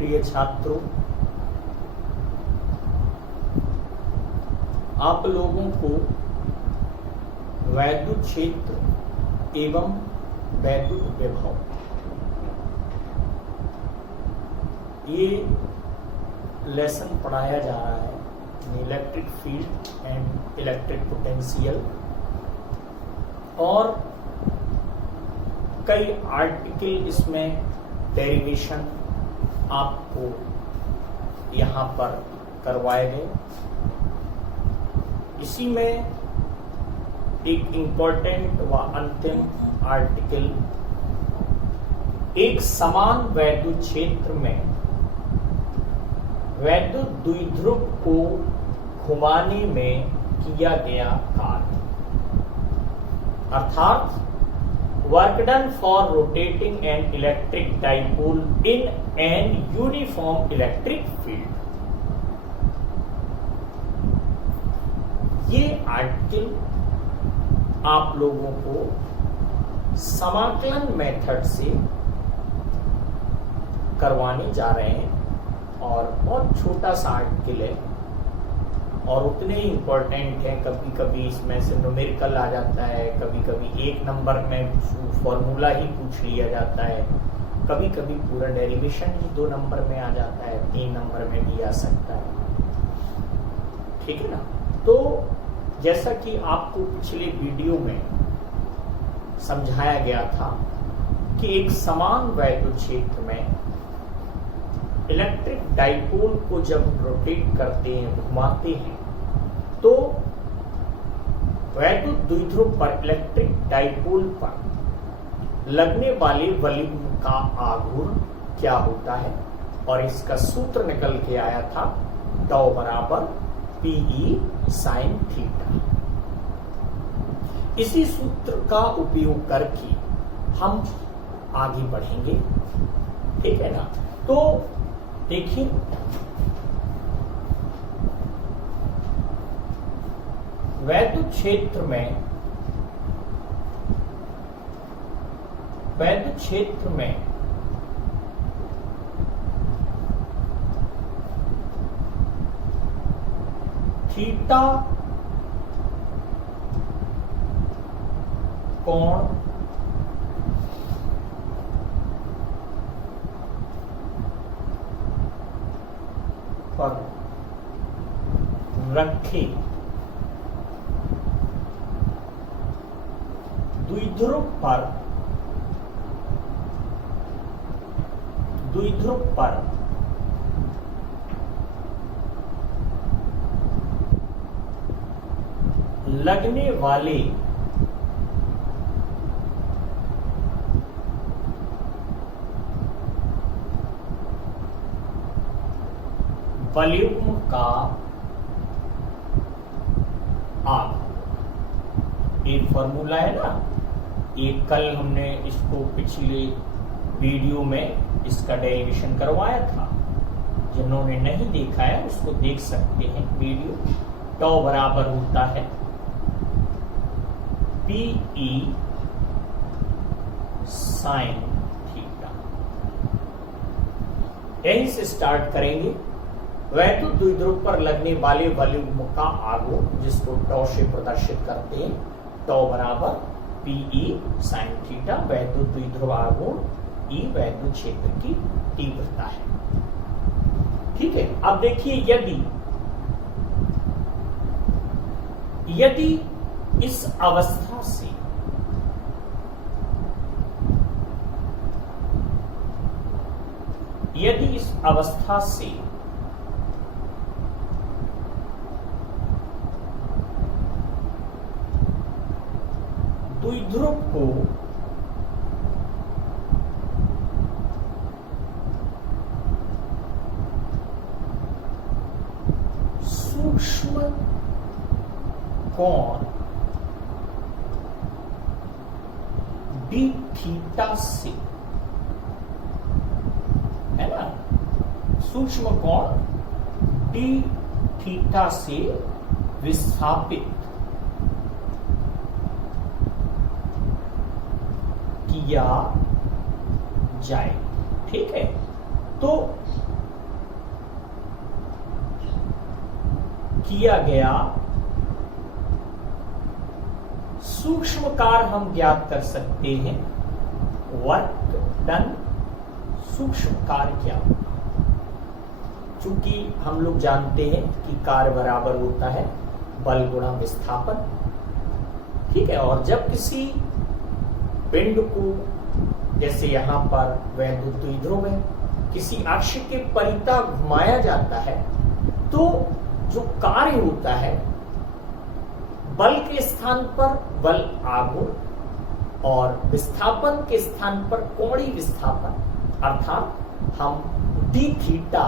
प्रिय छात्रों, आप लोगों को वैद्युत क्षेत्र एवं वैद्युत विभव ये लेसन पढ़ाया जा रहा है। Electric field and electric potential, और कई आर्टिकल इसमें डेरिवेशन आपको यहाँ पर करवाए गए। इसी में एक इम्पोर्टेंट व अंतिम आर्टिकल, एक समान वैद्युत क्षेत्र में वैद्युत द्विध्रुव को घुमाने में किया गया कार्य, अर्थात work done for rotating an electric dipole in an uniform electric field। ये आर्टिकल आप लोगों को समाकलन मेथड से करवाने जा रहे हैं, और बहुत छोटा सा आर्टिकल है और उतने ही इम्पोर्टेंट है। कभी कभी इसमें से न्यूमेरिकल आ जाता है, कभी कभी एक नंबर में फॉर्मूला ही पूछ लिया जाता है, कभी कभी पूरा डेरिवेशन ही 2 नंबर में आ जाता है, 3 नंबर में भी आ सकता है। ठीक है ना। तो जैसा कि आपको पिछले वीडियो में समझाया गया था कि एक समान वैद्युत क्षेत्र में इलेक्ट्रिक डाइपोल को जब हम रोटेट करते हैं, घुमाते हैं, तो वैद्युत द्विध्रुव पर इलेक्ट्रिक डाइपोल पर लगने वाले वॉल्यूम का आघूर्ण क्या होता है, और इसका सूत्र निकल के आया था τ बराबर PE sin थीटा। इसी सूत्र का उपयोग करके हम आगे बढ़ेंगे। ठीक है ना। तो देखिए, वैद्युत क्षेत्र में थीटा कोण पर रखे द्विध्रुव पर लगने वाले वॉल्यूम का आघूर्ण, एक फॉर्मूला है ना। एक कल हमने इसको पिछले वीडियो में इसका डेरिवेशन करवाया था। जिन्होंने नहीं देखा है उसको देख सकते हैं वीडियो। τ बराबर होता है PE sin थीटा। यहीं से स्टार्ट करेंगे। वैद्युत द्विध्रुव पर लगने वाले वॉल्यूम का आघूर्ण, जिसको τ से प्रदर्शित करते हैं, τ बराबर PE sin थीटा। वैद्युत द्विध्रुव आघूर्ण E वैद्युत क्षेत्र की तीव्रता है। ठीक है। अब देखिए, यदि इस अवस्था से द्विध्रुव को सूक्ष्म कोण डी थीटा से, है ना, सूक्ष्म कोण डी थीटा से विस्थापित किया जाए। ठीक है। तो किया गया सूक्ष्म कार्य हम ज्ञात कर सकते हैं। वर्क डन, सूक्ष्म कार्य क्या होगा? चूंकि हम लोग जानते हैं कि कार्य बराबर होता है बल गुणा विस्थापन, ठीक है। और जब किसी पिंड को, जैसे यहां पर वैद्युत द्विध्रुव है, किसी अक्ष के परितः घुमाया जाता है तो जो कार्य होता है बल के स्थान पर बल आघूर्ण और विस्थापन के स्थान पर कोणीय विस्थापन, अर्थात हम डी थीटा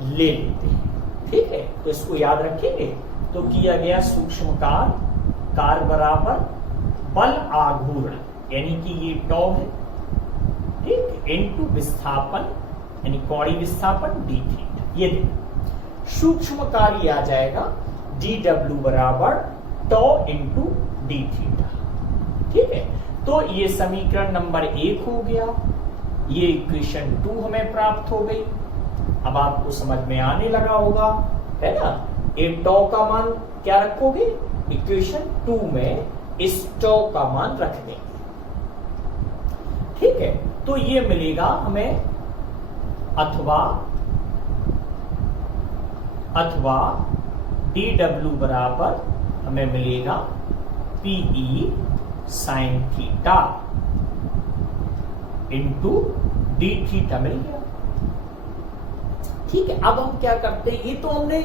ले लेते हैं, ठीक है। तो इसको याद रखेंगे। तो किया गया सूक्ष्म कार्य बराबर बल आघूर्ण यानी कि ये टॉ है, ठीक, इनटू विस्थापन यानी कोणीय विस्थापन डी थीटा। ये देखो सूक्ष्म कार्य आ जाएगा डी डब्ल्यू बराबर टॉ इंटू डी थीटा, ठीक है। तो ये समीकरण नंबर 1 हो गया, ये इक्वेशन 2 हमें प्राप्त हो गई। अब आपको समझ में आने लगा होगा, है ना। ये टॉ का मान क्या रखोगे? इक्वेशन 2 में इस टॉ का मान रख देंगे, ठीक है। तो ये मिलेगा हमें अथवा डी डब्ल्यू बराबर हमें मिलेगा PE sine theta into D theta मिल गया, ठीक है। अब हम क्या करते हैं, ये तो हमने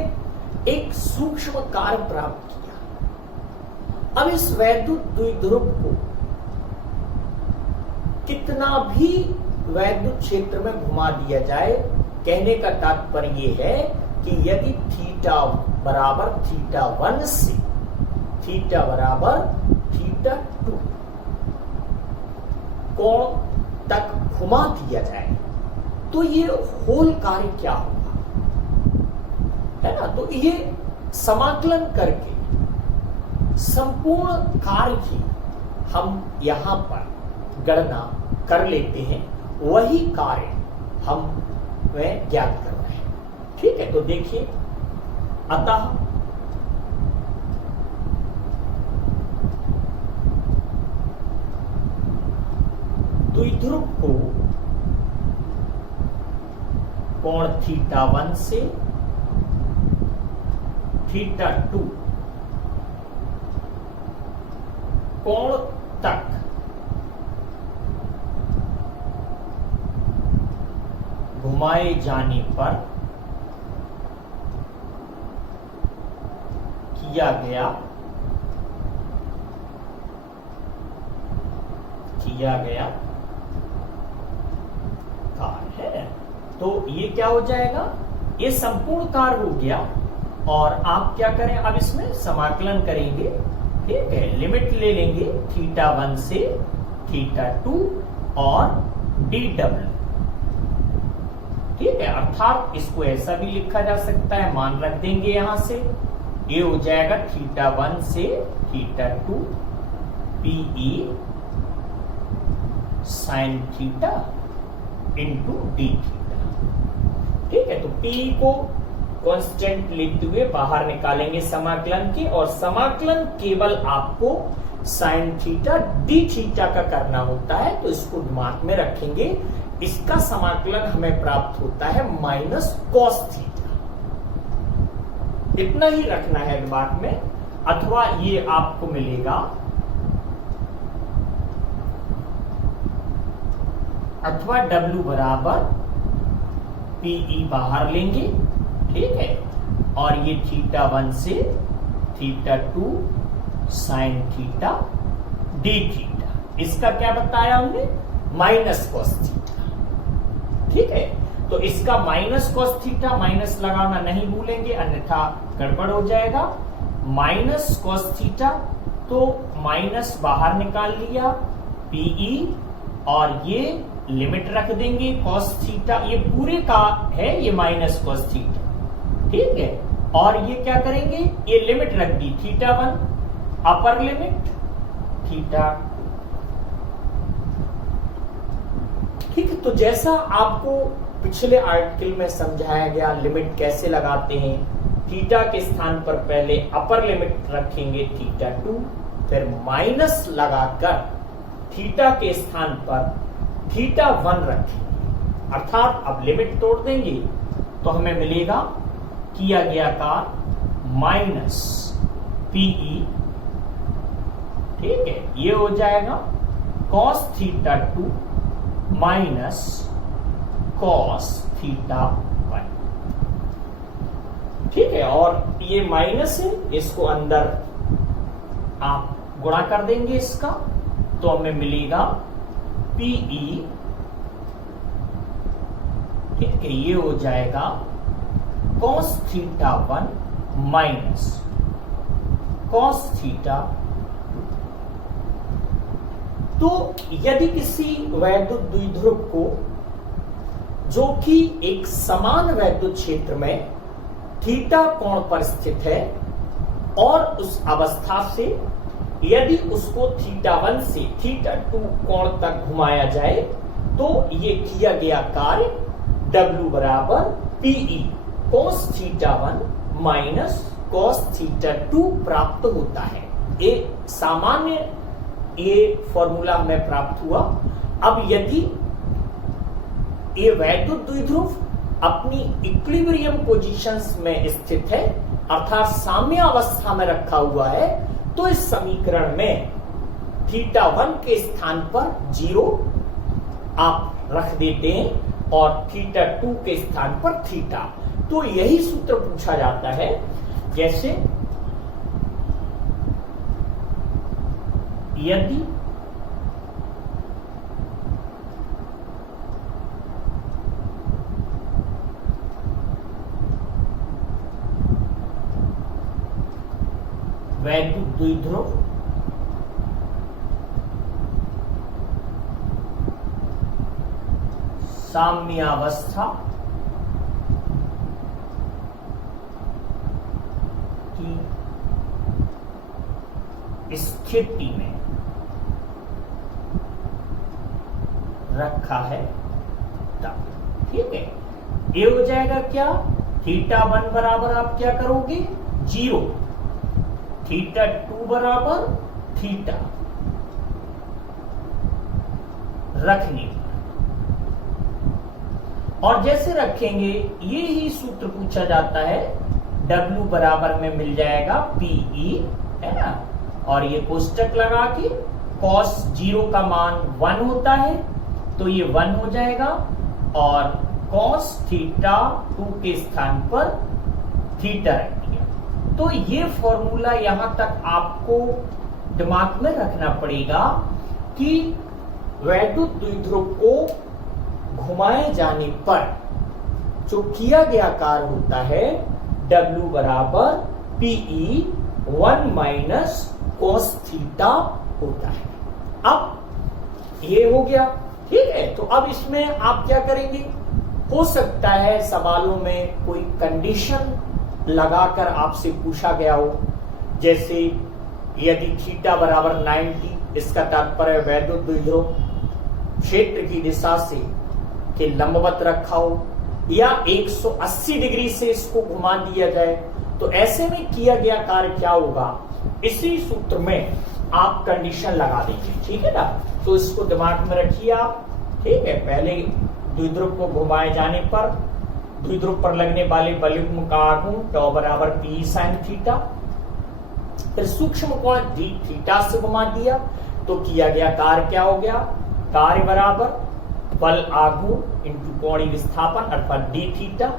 एक सूक्ष्म कार्य प्राप्त किया। अब इस वैद्युत द्विध्रुव को कितना भी वैद्युत क्षेत्र में घुमा दिया जाए, कहने का तात्पर्य यह है कि यदि थीटा बराबर थीटा 1 से थीटा बराबर थीटा 2 कोण तक घुमा दिया जाए तो ये होल कार्य क्या होगा, है ना। तो ये समाकलन करके संपूर्ण कार्य की हम यहां पर गणना कर लेते हैं, वही कार्य हम वह ज्ञात कर रहे हैं, ठीक है। तो देखिए, अतः द्विध्रुव को कोण थीटा 1 से थीटा 2 कोण तक घुमाए जाने पर किया गया कार्य है। तो ये क्या हो जाएगा, ये संपूर्ण कार्य हो गया। और आप क्या करें, अब इसमें समाकलन करेंगे, ठीक है। लिमिट ले लेंगे थीटा 1 से थीटा 2 और डी डब्ल्यू, ठीक है। अर्थात इसको ऐसा भी लिखा जा सकता है, मान रख देंगे यहां से, ये हो जाएगा थीटा 1 से theta 2 PE sine theta into D theta, ठीक है। तो पी को कांस्टेंट लेते हुए बाहर निकालेंगे समाकलन के, और समाकलन केवल आपको साइन थीटा डी थीटा का करना होता है, तो इसको दिमाग में रखेंगे। इसका समाकलन हमें प्राप्त होता है माइनस कॉस थीटा, इतना ही रखना है दिमाग में। अथवा ये आपको मिलेगा, अथवा W बराबर पीई बाहर लेंगे, ठीक है। और ये थीटा 1 से theta 2 sine theta D theta, इसका क्या बताया हमने, माइनस कॉस थीटा, ठीक है। तो इसका माइनस कॉस थीटा, माइनस लगाना नहीं भूलेंगे अन्यथा गड़बड़ हो जाएगा। माइनस कॉस थीटा, तो माइनस बाहर निकाल लिया पीई, और ये लिमिट रख देंगे कॉस थीटा, ये पूरे का है ये माइनस कॉस थीटा, ठीक है। और ये क्या करेंगे, ये लिमिट रख दी थीटा 1 अपर लिमिट थीटा, ठीक है। तो जैसा आपको पिछले आर्टिकल में समझाया गया लिमिट कैसे लगाते हैं, थीटा के स्थान पर पहले अपर लिमिट रखेंगे थीटा 2, फिर माइनस लगाकर थीटा के स्थान पर थीटा 1 रखेंगे। अर्थात अब लिमिट तोड़ देंगे तो हमें मिलेगा किया गया कार्य माइनस पीई, ठीक है, ये हो जाएगा cos theta 2 minus cos theta 1, ठीक है। और ये माइनस है, इसको अंदर आप गुणा कर देंगे इसका, तो हमें मिलेगा पीई, ठीक है, ये हो जाएगा cos theta 1 minus cos theta 2। तो यदि किसी वैद्युत द्विध्रुव को, जो कि एक समान वैद्युत क्षेत्र में थीटा कोण पर स्थित है, और उस अवस्था से यदि उसको थीटा 1 से थीटा 2 कोण तक घुमाया जाए, तो ये किया गया कार्य W बराबर PE cos theta 1 minus cos theta 2 प्राप्त होता है। ये सामान्य ये फॉर्मूला हमें प्राप्त हुआ। अब यदि ये वैद्युत द्विध्रुव अपनी इक्विलिब्रियम पोजीशंस में स्थित है, अर्थात साम्य अवस्था में रखा हुआ है, तो इस समीकरण में थीटा 1 के स्थान पर 0 आप रख देते हैं और थीटा 2 के स्थान पर थीटा। तो यही सूत्र पूछा जाता है। जैसे यदि वैद्युत द्विध्रुव साम्यावस्था की स्थिति में रखा है तब, ठीक है, ये हो जाएगा क्या, थीटा 1 बराबर आप क्या करोगे 0, थीटा 2 बराबर थीटा रखने, और जैसे रखेंगे ये ही सूत्र पूछा जाता है, W बराबर में मिल जाएगा PE, है ना, और ये कोष्टक लगा के cos 0 का मान 1 होता है, तो ये 1 हो जाएगा, और cos थीटा 2 के स्थान पर थीटा रख दिया। तो ये फॉर्मूला यहां तक आपको दिमाग में रखना पड़ेगा कि वैद्युत द्विध्रुव को घुमाए जाने पर जो किया गया कार्य होता है W बराबर PE 1 माइनस cos थीटा होता है। अब ये हो गया, ठीक है। तो अब इसमें आप क्या करेंगे, हो सकता है सवालों में कोई कंडीशन लगाकर आपसे पूछा गया हो, जैसे यदि थीटा बराबर 90, इसका तात्पर्य वैद्युत द्विध्रुव क्षेत्र की दिशा से के लंबवत रखा हो, या 180 डिग्री से इसको घुमा दिया जाए, तो ऐसे में किया गया कार्य क्या होगा, इसी सूत्र में आप कंडीशन लगा देंगे, ठीक है ना। तो इसको दिमाग में रखिए आप, ठीक है। पहले द्विध्रुव को घुमाए जाने पर द्विध्रुव पर लगने वाले बलयुग्म का आघूर्ण टॉ बराबर पी साइन थीटा, फिर सूक्ष्म कोण डी थीटा से घुमा दिया, तो किया गया कार्य क्या हो गया, कार्य बराबर बल आघूर्ण इंटू कोणीय विस्थापन अर्थात डी थीटा,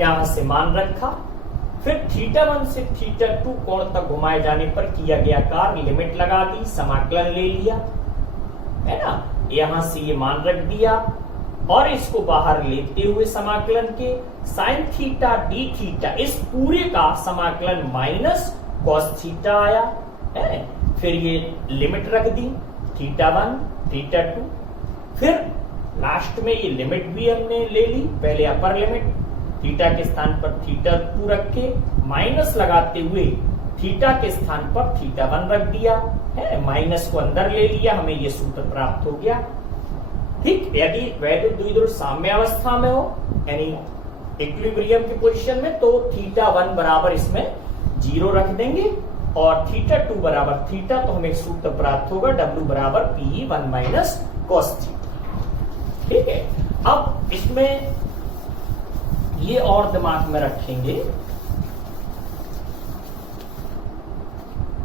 यहां से मान रखा, फिर थीटा 1 से थीटा 2 कोण तक घुमाए जाने पर किया गया कार्य, लिमिट लगा दी, समाकलन ले लिया, है ना, यहां से ये मान रख दिया, और इसको बाहर लेते हुए समाकलन के साइन थीटा डी थीटा, इस पूरे का समाकलन माइनस कॉस थीटा आया है, फिर ये लिमिट रख दी थीटा 1 थीटा 2, फिर लास्ट में ये लिमिट भी हमने ले ली, पहले अपर लिमिट थीटा के स्थान पर थीटा 2 रख के माइनस लगाते हुए थीटा के स्थान पर थीटा 1 रख दिया है, माइनस को अंदर ले लिया, हमें ये सूत्र प्राप्त हो गया। ठीक, यदि वैद्युत द्विध्रुव साम्यावस्था में हो, यानी इक्विलिब्रियम की पोजीशन में, तो थीटा 1 बराबर इसमें 0 रख देंगे और थीटा 2 बराबर थीटा, तो हमें एक सूत्र प्राप्त होगा W बराबर PE 1 माइनस cos थीटा। ठीक है, अब इसमें ये और दिमाग में रखेंगे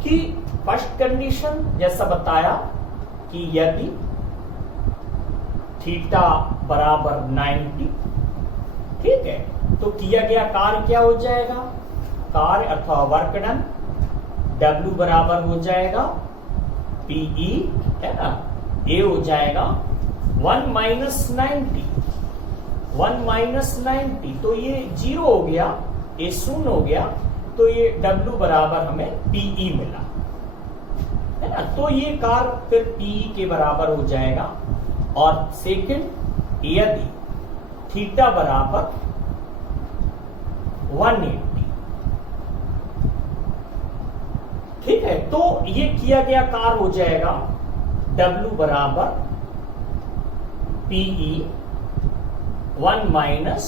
कि फर्स्ट कंडीशन जैसा बताया कि यदि थीटा बराबर 90, ठीक है, तो किया गया कार्य क्या हो जाएगा, कार्य अथवा वर्क डन W बराबर हो जाएगा PE, है ना, ये हो जाएगा 1 माइनस 90, 1 माइनस 90, तो ये 0 हो गया, ये 0 हो गया, तो ये W बराबर हमें PE मिला, है ना। तो ये कार्य फिर PE के बराबर हो जाएगा। और सेकंड, यदि थीटा बराबर 180, ठीक है, तो ये किया गया कार्य हो जाएगा W बराबर PE 1 माइनस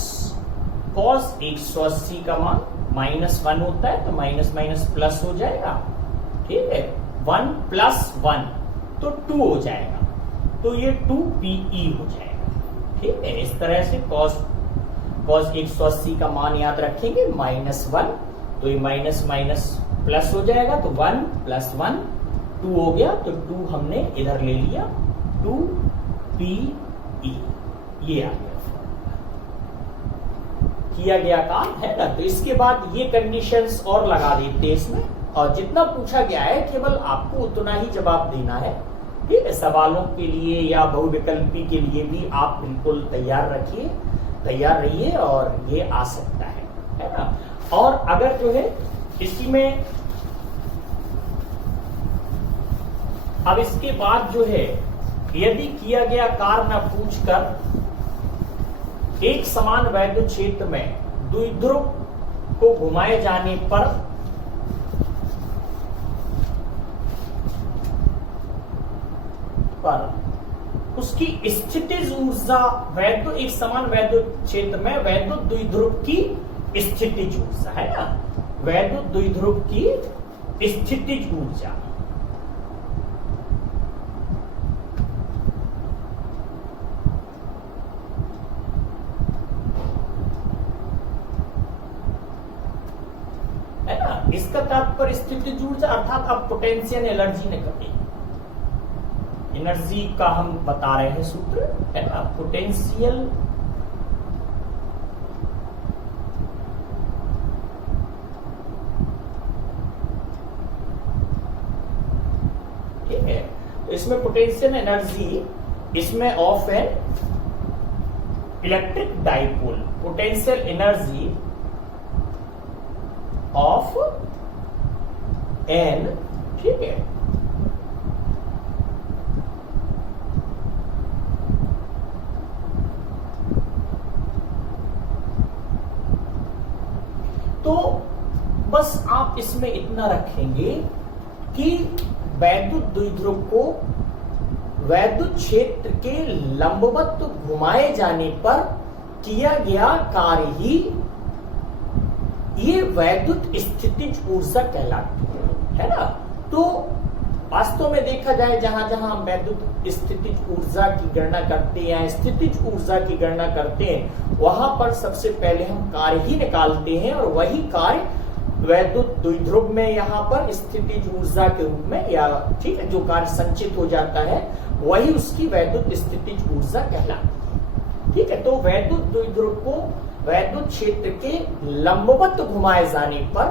cos 180 का मान -1 होता है, तो माइनस माइनस प्लस हो जाएगा, ठीक है, 1 प्लस 1 तो 2 हो जाएगा, तो ये 2PE हो जाएगा। ठीक है, इस तरह से cos 180 का मान याद रखेंगे -1, तो ये माइनस माइनस प्लस हो जाएगा, तो 1 प्लस 1 2 हो गया, तो 2 हमने इधर ले लिया, 2PE, ये आ गया, किया गया काम, है ना। तो इसके बाद ये कंडीशंस और लगा देते हैं इसमें, और जितना पूछा गया है केवल आपको उतना ही जवाब देना है। ठीक है, सवालों के लिए या बहुविकल्पी के लिए भी आप बिल्कुल तैयार रहिए और ये आ सकता है ना। और अगर जो है इसी में अब इसके बाद जो है यदि किया गया कार्य न पूछकर एक समान वैद्युत क्षेत्र में द्विध्रुव को घुमाए जाने पर उसकी स्थितिज ऊर्जा वैद्युत, एक समान वैद्युत क्षेत्र में वैद्युत द्विध्रुव की स्थितिज ऊर्जा, है ना, वैद्युत द्विध्रुव की स्थितिज ऊर्जा, है ना। इसका तात्पर्य स्थितिज ऊर्जा अर्थात अब पोटेंशियल एनर्जी ने कभी एनर्जी का हम बता रहे हैं सूत्र, है ना, पोटेंशियल ठीक है, तो इसमें पोटेंशियल एनर्जी इसमें of an electric dipole, potential energy of an, ठीक है, तो बस आप इसमें इतना रखेंगे कि वैद्युत द्विध्रुव को वैद्युत क्षेत्र के लंबवत घुमाए जाने पर किया गया कार्य ही ये वैद्युत स्थितिज ऊर्जा कहलाती है ना। तो वास्तव में देखा जाए जहां जहां हम वैद्युत स्थितिज ऊर्जा की गणना करते हैं या स्थितिज ऊर्जा की गणना करते हैं, वहां पर सबसे पहले हम कार्य ही निकालते हैं और वही कार्य वैद्युत द्विध्रुव में यहाँ पर स्थितिज ऊर्जा के रूप में, या ठीक है, जो कार्य संचित हो जाता है वही उसकी वैद्युत स्थितिज ऊर्जा कहलाती है। ठीक है, तो वैद्युत द्विध्रुव को वैद्युत क्षेत्र के लंबवत घुमाए जाने पर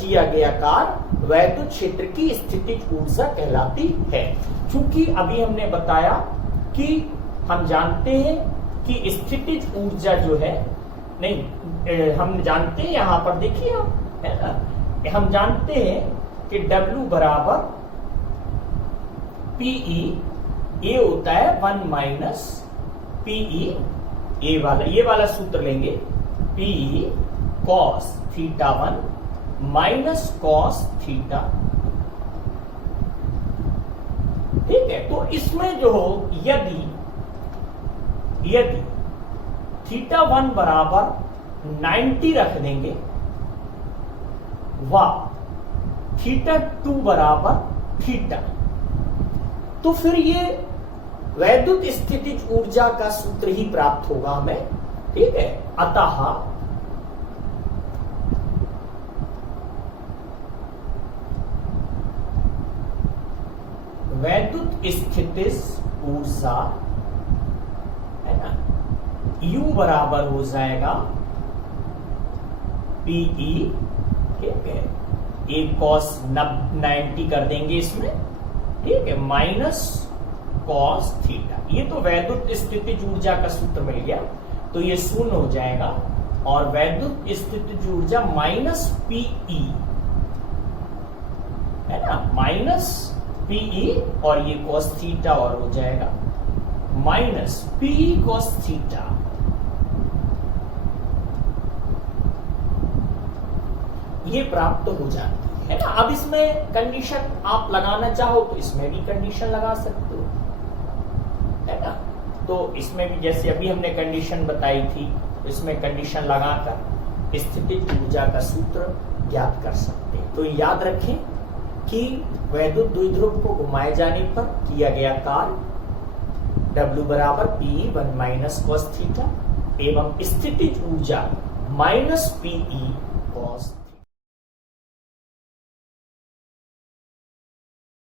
किया गया कार्य वैद्युत क्षेत्र की स्थितिज ऊर्जा कहलाती है। चूंकि अभी हमने बताया कि हम जानते हैं कि स्थितिज ऊर्जा जो है, नहीं हम जानते हैं, यहां पर देखिए आप, है ना, हम जानते हैं कि W बराबर PE, ये होता है 1 माइनस PE, ये वाला सूत्र लेंगे, PE cos theta 1 minus cos theta. ठीक है, तो इसमें जो हो यदि थीटा 1 बराबर 90 रख देंगे व θ2 बराबर थीटा, तो फिर ये वैद्युत स्थितिज ऊर्जा का सूत्र ही प्राप्त होगा हमें। ठीक है, अतः वैद्युत स्थितिज ऊर्जा है ना, U बराबर हो जाएगा PE। ठीक है, एक cos 90 कर देंगे इसमें। ठीक है, माइनस cos थीटा। ये तो वैद्युत स्थितिज ऊर्जा का सूत्र मिल गया, तो ये शून्य हो जाएगा और वैद्युत स्थितिज ऊर्जा माइनस PE है ना, माइनस PE और ये cos थीटा और हो जाएगा माइनस PE cos थीटा। ये प्राप्त हो जाती है ना। अब इसमें कंडीशन आप लगाना चाहो तो इसमें भी कंडीशन लगा सकते हो, है ना। तो इसमें भी जैसे अभी हमने कंडीशन बताई थी, इसमें कंडीशन लगाकर स्थितिज ऊर्जा का सूत्र ज्ञात कर सकते हैं। तो याद रखें कि वैद्युत द्विध्रुव को घुमाए जाने पर किया गया कार्य W बराबर PE 1 माइनस cos थीटा एवं स्थितिज ऊर्जा माइनस PE cos